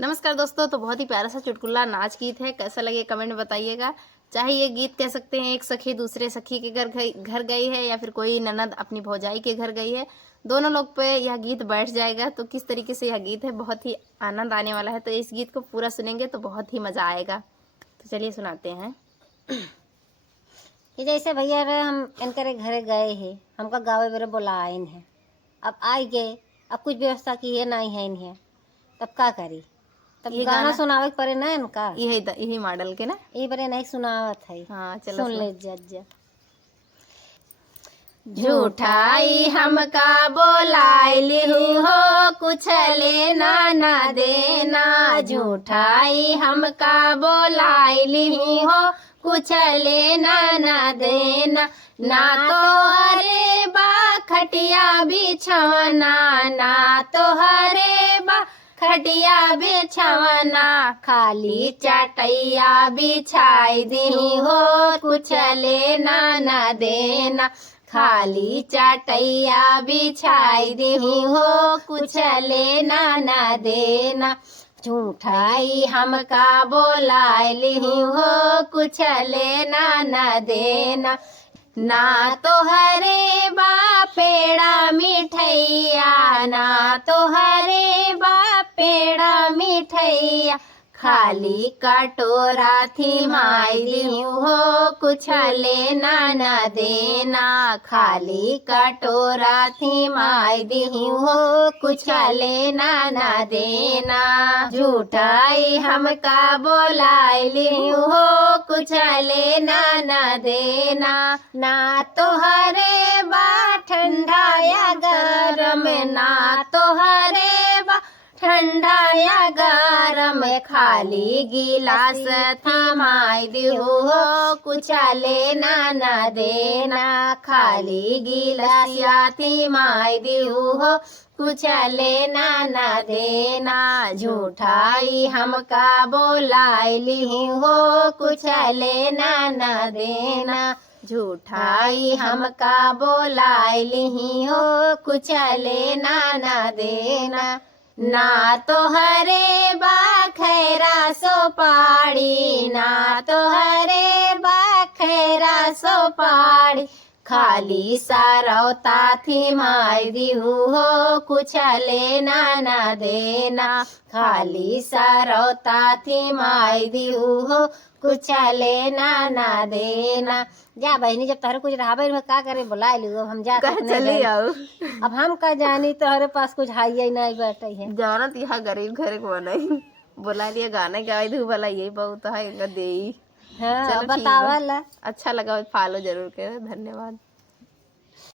नमस्कार दोस्तों। तो बहुत ही प्यारा सा चुटकुला नाच गीत है, कैसा लगे कमेंट में बताइएगा। चाहे ये गीत कह सकते हैं एक सखी दूसरे सखी के घर गई है या फिर कोई ननद अपनी भौजाई के घर गई है, दोनों लोग पे यह गीत बैठ जाएगा। तो किस तरीके से यह गीत है, बहुत ही आनंद आने वाला है। तो इस गीत को पूरा सुनेंगे तो बहुत ही मज़ा आएगा। तो चलिए सुनाते हैं। कि जैसे भैया रे हम इनके घरे गए हैं, हमका गाँव बेरे बोला इन है, अब आई गए, अब कुछ व्यवस्था की है नहीं है इन्हें, तब क्या करी? तब ये गाना सुनावे के पड़े ना इनका, यही मॉडल के ना, ये बरे नहीं सुनावत है। हाँ चलो सुन ले जज। झूठाई हमका बोलाइली हो, कुछ लेना ना देना। झूठाई हमका बोलाइली हो, कुछ लेना ना देना। ना तो हरे बा खटिया बिछवना, ना तो हरे बा खटिया बिछवना। खाली चटैया बिछाई दी हो, कुछ लेना ना देना। खाली चटैया बिछाई दी हो, कुछ लेना ना देना। झूठाई हमका बोलाइली हो, कुछ लेना ना देना। ना तो हरे बा पेड़ा मिठैया, ना तो हरे बा पेड़ा मिठैया। खाली कटोरा थी माई दी हो, कुछ लेना ना देना। खाली कटोरा थी माई दी हो, कुछ लेना ना देना। झूठाई हमका बोलाइली हो, कुछ लेना ना देना। ना तो हरे बा ठंडा या गरम, ना तो हरे बा ठंडा या गरम। खाली गिलास थमाई दी हो, कुछ लेना ना देना। खाली गिलासिया थमाई दी हो, कुछ लेना ना देना। झूठाई हमका बोलाइली हो, कुछ लेना ना देना। झूठाई हमका बोलाइली हो, कुछ लेना ना देना। ना तो हरे बा खैरा सो पाड़ी, ना तो हरे बा खैरा सो पाड़ी। खाली सारौता थी माई दी हो, कुछ लेना ना देना। खाली सारौता थी माई दी हो, कुछ लेना ना देना। जा बहनी, जब तारे कुछ रहा में का करे बुला लियो, अब हम जा चली आओ। अब हम का जानी तोहरे पास कुछ हाई नहीं बैठे है। जाना तो यहाँ गरीब घर को नहीं बोला लिया, गाना गाई दू भला यही बहुत है दे। हाँ बतावा ला। अच्छा लगा, फॉलो जरूर करो। धन्यवाद।